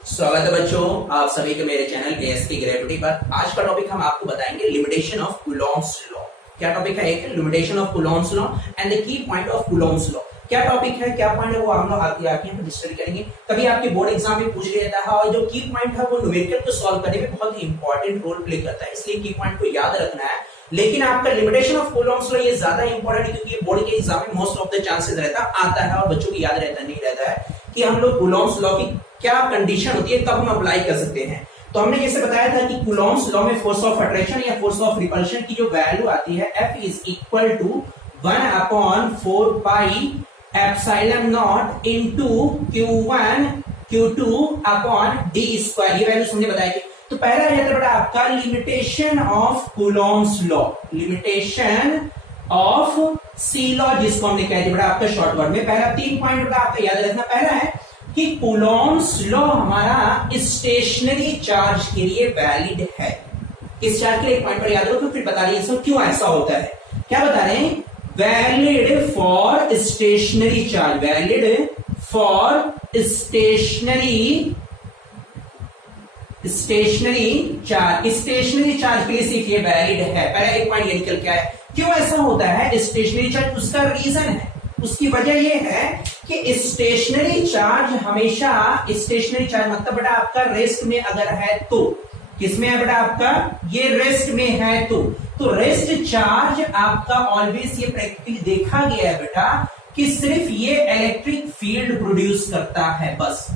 स्वागत है बच्चों, आप सभी के मेरे चैनल एएसके ग्रेविटी पर। आज का टॉपिक हम आपको बताएंगे लिमिटेशन ऑफ कूलॉम्स लॉ। क्या टॉपिक है? एक limitation of Coulomb's law and the key point of Coulomb's law. क्या टॉपिक है, क्या पॉइंट है, वो हम लोग आगे यहाँ पर डिस्कस करेंगे। कभी आपके बोर्ड एग्जाम में पूछ लेता है और जो की पॉइंट है वो न्यूमेरिकल को सॉल्व करने में बहुत ही इंपॉर्टेंट रोल प्ले करता है, इसलिए की पॉइंट को याद रखना है। लेकिन आपका लिमिटेशन ऑफ कूलॉम्स लॉ ये ज्यादा इंपॉर्टेंट है क्योंकि ये बोर्ड के एग्जाम में मोस्ट ऑफ द चांसेस रहता आता है और बच्चों को याद रहता नहीं रहता है कि हम लोग कूलॉम्स लॉ की क्या कंडीशन होती है, कब हम अप्लाई कर सकते हैं। तो हमने जैसे बताया था कि कूलॉम्स लॉ में फोर्स ऑफ अट्रैक्शन या फोर्स ऑफ रिपल्शन की जो वैल्यू आती है F is equal to 1/4 pi epsilon naught into Q1 Q2 upon d square. ये वैल्यू हमने बताई थी। तो पहला आ जाता है बेटा आपका limitation of Coulomb's law, limitation of C law जिसको हमने कहा था बेटा आपका शॉर्ट वर्ड में। पहला 3 पॉइंट बेटा आपका याद रखना। पहला है कि कूलॉम्स लॉ हमारा स्टेशनरी चार्ज के लिए वैलिड है। इस चार्ज के लिए एक पॉइंट पर याद रखो, फिर बता रही है क्यों ऐसा होता है। क्या बता रहे हैं? Valid for stationary charge, valid for stationary charge, stationary charge के लिए सिर्फ ये वैलिड है। पहला एक पॉइंट ये निकल के आया। क्यों ऐसा होता है स्टेशनरी चार्ज? उसका रीजन है, उसकी वजह ये है कि स्टेशनरी चार्ज हमेशा, स्टेशनरी चार्ज मतलब बेटा आपका रेस्ट में अगर है तो, किसमें है बेटा आपका? ये रेस्ट में है तो रेस्ट चार्ज आपका ऑलवेज, ये प्रैक्टिकली देखा गया है बेटा कि सिर्फ ये इलेक्ट्रिक फील्ड प्रोड्यूस करता है। बस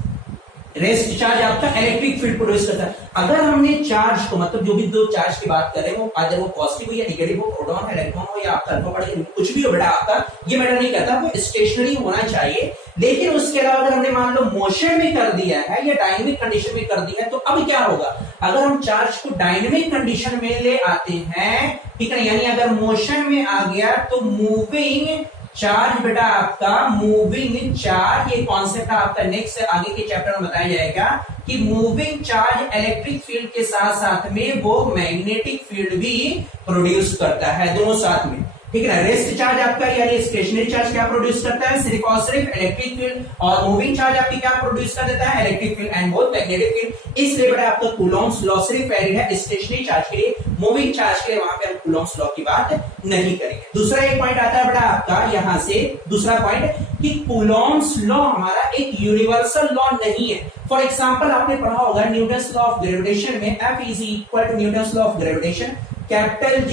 रेस्ट चार्ज आपका इलेक्ट्रिक फील्ड प्रोड्यूस करता है। अगर हमने चार्ज को, मतलब जो भी दो चार्ज की बात कर रहे हैं, वो अगर वो पॉजिटिव हो या नेगेटिव हो, प्रोटॉन है, इलेक्ट्रॉन हो या आपका अल्फा पार्टिकल, कुछ भी हो बेटा आपका, ये मैटर नहीं करता, वो स्टेशनरी होना चाहिए। लेकिन उसके अलावा अगर हमने मान लो मोशन में कर दिया है या डायनेमिक कंडीशन में कर दिया है, तो अब क्या होगा? अगर हम चार्ज को डायनेमिक कंडीशन में ले आते हैं, ठीक है, यानी अगर मोशन में आ गया तो मूविंग चार्ज बेटा आपका, मूविंग चार्ज, ये कॉन्सेप्ट आपका नेक्स्ट आगे के चैप्टर में बताया जाएगा कि मूविंग चार्ज इलेक्ट्रिक फील्ड के साथ साथ में वो मैग्नेटिक फील्ड भी प्रोड्यूस करता है, दोनों साथ में, ठीक है ना। रेस्ट चार्ज आपका यानी स्टेशनरी चार्ज क्या प्रोड्यूस करता है? सिर्फ और सिर्फ इलेक्ट्रिक फील्ड, और मूविंग चार्ज आपकी क्या प्रोड्यूस कर देता है? Electric field and both magnetic field. इसलिए बेटा आपका कूलॉम्स लॉ सिर्फ वैलिड है स्टेशनरी चार्ज के लिए, मूविंग चार्ज के लिए वहां पे हम कूलॉम्स लॉ की बात नहीं करेंगे। दूसरा एक पॉइंट आता है बेटा आपका यहां से, दूसरा पॉइंट कि कूलॉम्स लॉ हमारा एक यूनिवर्सल लॉ नहीं है। फॉर एग्जांपल आपने पढ़ा होगा न्यूटन्स लॉ ऑफ ग्रेविटेशन में, F is equal to Newton's law of gravitation capital G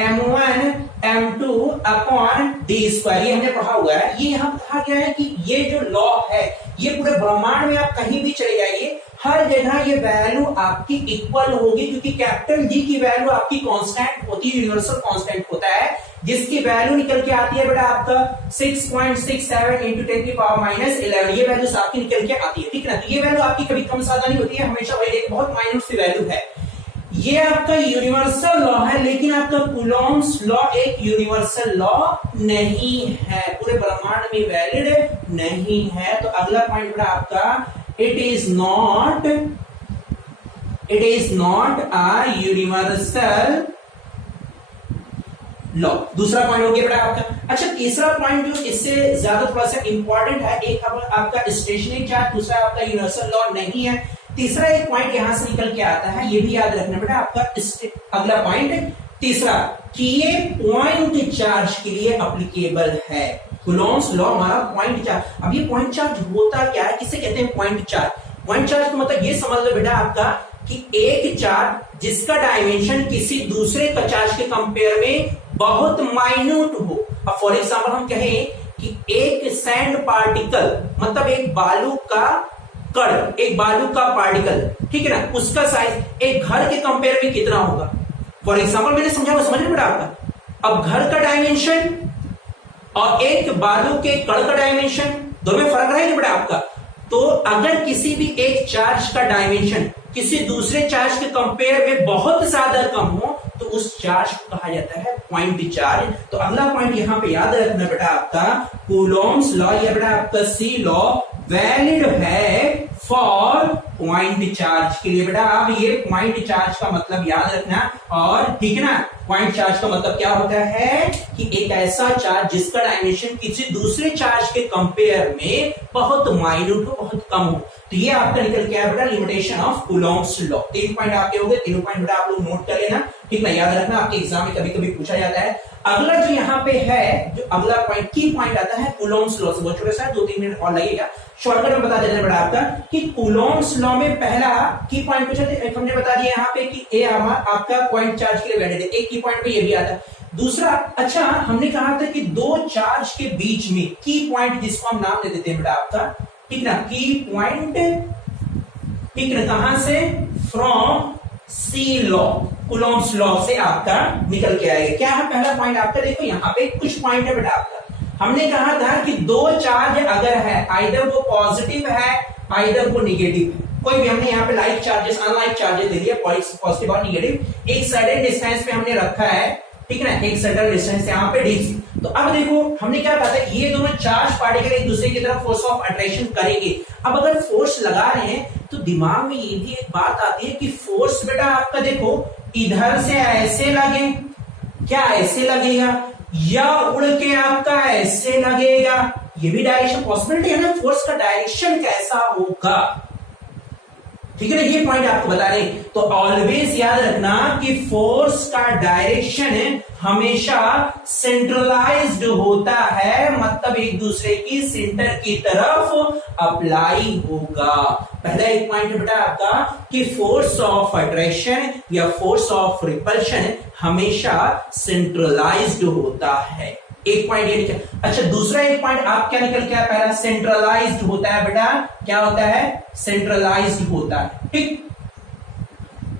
m1 m2 upon d square. ये हमने पढ़ा हुआ है। ये यहां कहा गया है कि ये जो लॉ है ये पूरे ब्रह्मांड में आप कहीं भी चले जाइए, हर जगह ये वैल्यू आपकी इक्वल होगी, क्योंकि कैपिटल G की वैल्यू आपकी कांस्टेंट होती है, यूनिवर्सल कांस्टेंट होता है, जिसकी वैल्यू निकल के आती है बेटा आपका 6.67 इंटू 10 की पावर माइनस 11। ये वैल्यू आपकी निकल के आती है, ठीक है ना। तो ये वैल्यू आपकी कभी कम ज्यादा नहीं होती है, हमेशा वही एक बहुत माइनस सी वैल्यू है। ये आपका यूनिवर्सल लॉ है, लेकिन आपका कूलॉम्स लॉ एक यूनिवर्सल लॉ नहीं है, पूरे ब्रह्मांड में वैलिड नहीं है। तो अगला पॉइंट बेटा आपका it is not a universal law. दूसरा पॉइंट हो गया बेटा आपका। अच्छा, तीसरा पॉइंट जो इससे ज्यादा थोड़ा सा इंपॉर्टेंट है, एक आपका स्टेशनरी चार्ज, दूसरा आपका यूनिवर्सल लॉ नहीं है। तीसरा एक पॉइंट यहां से निकल के आता है, ये भी याद रखना बेटा आपका अगला पॉइंट तीसरा, कि ये पॉइंट चार्ज के लिए अप्लीकेबल है। कूलॉम्स लॉ हमारा पॉइंट चार्ज। अब ये पॉइंट चार्ज होता क्या है, किसे कहते हैं पॉइंट चार्ज? पॉइंट चार्ज का मतलब ये समझ लो बेटा आपका कि एक चार्ज जिसका डायमेंशन किसी दूसरे का चार्ज के कंपेयर में बहुत माइन्यूट हो। अब फॉर एग्जांपल हम कहें कि एक सैंड पार्टिकल, मतलब एक बालू का कण, एक बालू का पार्टिकल, ठीक है ना, उसका साइज एक घर के कंपेयर में कितना होगा? फॉर एग्जांपल मैंने समझा, समझ बेटा आपका। अब घर का डायमेंशन और एक बालू के कण का डायमेंशन, दोनों में फर्क रहेगा बेटा आपका। तो अगर किसी भी एक चार्ज का डायमेंशन किसी दूसरे चार्ज के कंपेयर में बहुत ज्यादा कम हो, तो उस चार्ज को कहा जाता है पॉइंट चार्ज। तो अगला पॉइंट यहां पे याद रखना बेटा आपका, कूलॉम्स लॉ या बेटा आपका सी लॉ वैलिड है फॉर पॉइंट चार्ज के लिए। बेटा अब ये पॉइंट चार्ज का मतलब याद रखना, और ठीक है ना, पॉइंट चार्ज का मतलब क्या होता है कि एक ऐसा चार्ज जिसका डायमेंशन किसी दूसरे चार्ज के कंपेयर में बहुत माइन्यूट हो, बहुत कम हो। तो ये आपका निकल के आया बेटा limitation of Coulomb's law. 3 point आपके हो गए, तीनों पॉइंट बेटा आप लोग नोट कर लेना, ठीक है, याद रखना, आपके एग्जाम में कभी कभी पूछा जाता है। अगला जो यहाँ पे है, जो अगला पॉइंट की पॉइंट आता है कूलॉम्स लॉ से, बहुत छोटा सा 2-3 मिनट और लगेगा, शॉर्टकट में बता देना बेटा आपका कि कूलॉम्स लॉ में पहला की पॉइंट पूछा था, हमने बता दिया यहाँ पे कि ए आपका पॉइंट चार्ज के लिए वैलिड है, एक की पॉइंट पे ये भी आता है। दूसरा, अच्छा हमने कहा था कि दो चार्ज के बीच में की पॉइंट, जिसको हम नाम दे देते हैं बेटा आपका, ठीक ना, की पॉइंट, ठीक ना, कहां से, from C law, Coulomb's law से आपका निकल के आएगा। क्या है पहला पॉइंट आपका, देखो यहाँ पे कुछ पॉइंट है बेटा आपका, हमने कहा था कि दो चार्ज अगर है, आइदर वो पॉजिटिव है आइदर वो निगेटिव है, कोई भी, हमने यहाँ पे लाइक चार्जेस अनलाइक चार्जेस ले लिए, पॉजिटिव और निगेटिव, एक सर्टेन डिस्टेंस पे हमने रखा है, ठीक है ना, एक सर्टेन डिस्टेंस यहाँ पे डी। तो अब देखो हमने क्या कहा था, ये दोनों चार्ज पार्टिकल एक दूसरे की तरफ फोर्स ऑफ अट्रैक्शन करेंगे। अब अगर फोर्स लगा रहे हैं तो दिमाग में ये भी एक बात आती है कि फोर्स बेटा आपका देखो इधर से ऐसे लगे, क्या ऐसे लगेगा, या उड़ के आपका ऐसे लगेगा, ये भी डायरेक्शन पॉसिबिलिटी है ना, फोर्स का डायरेक्शन कैसा होगा, ठीक है ना, ये पॉइंट आपको बता रहे। तो ऑलवेज याद रखना कि फोर्स का डायरेक्शन हमेशा सेंट्रलाइज्ड होता है, मतलब एक दूसरे की सेंटर की तरफ अप्लाई होगा। पहला एक पॉइंट बेटा आपका कि फोर्स ऑफ अट्रैक्शन या फोर्स ऑफ रिपल्शन हमेशा सेंट्रलाइज्ड होता है, एक पॉइंट ये निकल। अच्छा दूसरा एक पॉइंट आप क्या निकल के आया, पहला सेंट्रलाइज्ड होता है बेटा, क्या होता है, सेंट्रलाइज्ड होता है, ठीक।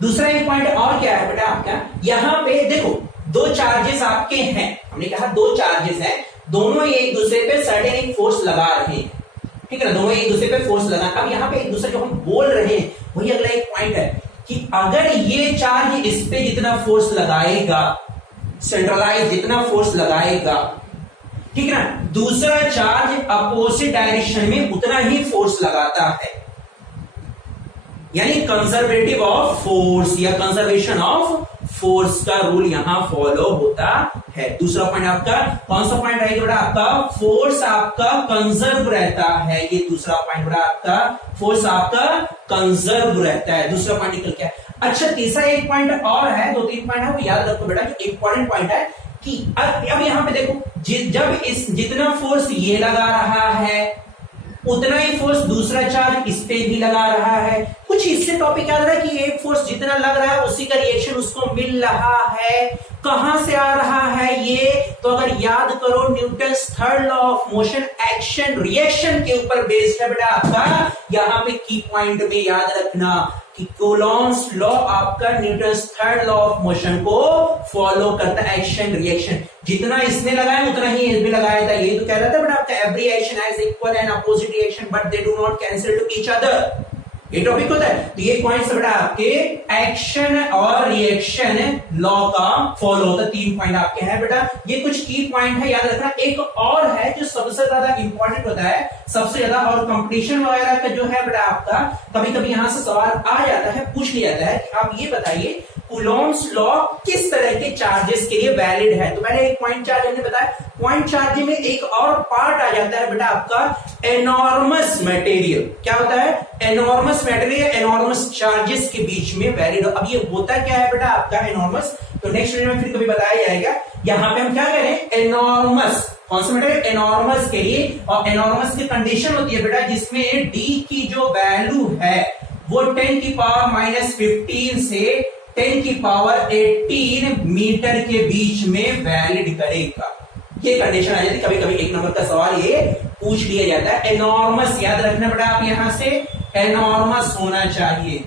दूसरा एक पॉइंट और क्या है बेटा आपका, यहां पे देखो दो चार्जेस आपके हैं, हमने कहा दो चार्जेस हैं, दोनों एक दूसरे पे सर्टेन एक फोर्स लगा रहे हैं, ठीक है ना, दोनों एक दूसरे पे फोर्स लगा। अब यहाँ पे एक दूसरे जो हम बोल रहे हैं वही अगला एक पॉइंट है कि अगर ये चार्ज इस पे जितना फोर्स लगाएगा, सेंट्रलाइज जितना फोर्स लगाएगा, ठीक है ना, दूसरा चार्ज अपोजिट डायरेक्शन में उतना ही फोर्स लगाता है, यानी कंजर्वेटिव ऑफ फोर्स या कंजर्वेशन ऑफ फोर्स का रूल यहां फॉलो होता है। दूसरा पॉइंट आपका कौन सा पॉइंट रहेगा बेटा आपका, फोर्स आपका कंजर्व रहता है, ये दूसरा पॉइंट बेटा आपका, फोर्स आपका कंजर्व रहता है, दूसरा पॉइंट निकल के। अच्छा तीसरा एक पॉइंट और है, 2-3 पॉइंट है वो याद रखो बेटा, इंपॉर्टेंट पॉइंट है कि अब यहां पे देखो जब इस जितना फोर्स ये लगा रहा है उतना ही फोर्स दूसरा चार्ज इस पे भी लगा रहा है। कुछ इससे टॉपिक याद रहा है कि एक फोर्स जितना लग रहा है उसी का रिएक्शन उसको मिल रहा है, कहां से आ रहा है ये, तो अगर याद करो Newton's third law of motion action reaction के ऊपर बेस्ड है बेटा आपका। यहां पे की पॉइंट में याद रखना कि कूलॉम्स लॉ आपका Newton's third law of motion को फॉलो करता है, एक्शन रिएक्शन, जितना इसने लगाया उतना ही इस भी लगाया था। ये तो कह रहा था बेटा आपका every action has equal and opposite reaction but they do not cancel two each other, ये टॉपिक होता है। तो ये पॉइंट्स बेटा आपके एक्शन और रिएक्शन लॉ का फॉलो होता है। 3 पॉइंट आपके हैं बेटा, ये कुछ की पॉइंट है याद रखना। एक और है जो सबसे ज्यादा इंपॉर्टेंट होता है, सबसे ज्यादा, और कंपटीशन वगैरह का जो है बेटा आपका कभी कभी यहां से सवाल आ जाता है, पूछ लिया जाता है कि आप ये बताइए कूलॉम्स लॉ किस तरह के चार्जेस के लिए वैलिड है। तो पहले एक पॉइंट चार्ज हमने बताया, पॉइंट चार्ज में एक और पार्ट आ जाता है बेटा आपका एनॉर्मस मटेरियल। क्या होता है, एनॉर्मस मटेरियल, एनॉर्मस चार्जेस के बीच में वैलिड। अब ये होता क्या है बेटा आपका एनॉर्मस, तो नेक्स्ट वीडियो में फिर कभी बताया जाएगा। यहां पे हम क्या कह रहे हैं, एनॉर्मस, कौन सा मटेरियल, एनॉर्मस के लिए, और एनॉर्मस की कंडीशन होती है बेटा जिसमें डी की जो वैल्यू है वो 10 की पावर -15 से 10 की पावर 18 मीटर के बीच में वैलिड करेगा। ये कंडीशन आ जाती है, कभी कभी 1 नंबर का सवाल ये पूछ लिया जाता है। एनॉर्मस याद रखना बेटा आप यहां से, एनॉर्मस होना चाहिए,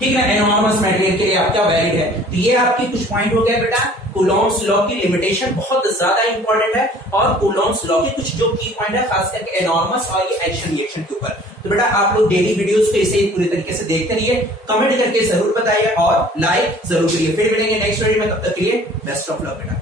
ठीक है, एनॉर्मस मटेरियल के लिए आपका वैलिड है। तो ये आपके कुछ पॉइंट हो गए बेटा। कूलॉम्स लॉ की लिमिटेशन बहुत ज्यादा इंपॉर्टेंट है, और कूलॉम्स लॉ के कुछ जो की पॉइंट है खास करके एनॉर्मस और ये एक्शन रिएक्शन के ऊपर। तो बेटा आप लोग डेली वीडियोस को इसे पूरी तरीके से देखते रहिए, कमेंट करके जरूर बताइए और लाइक जरूर करिए। फिर मिलेंगे नेक्स्ट वीडियो में, तब तक के लिए बेस्ट ऑफ लक बेटा।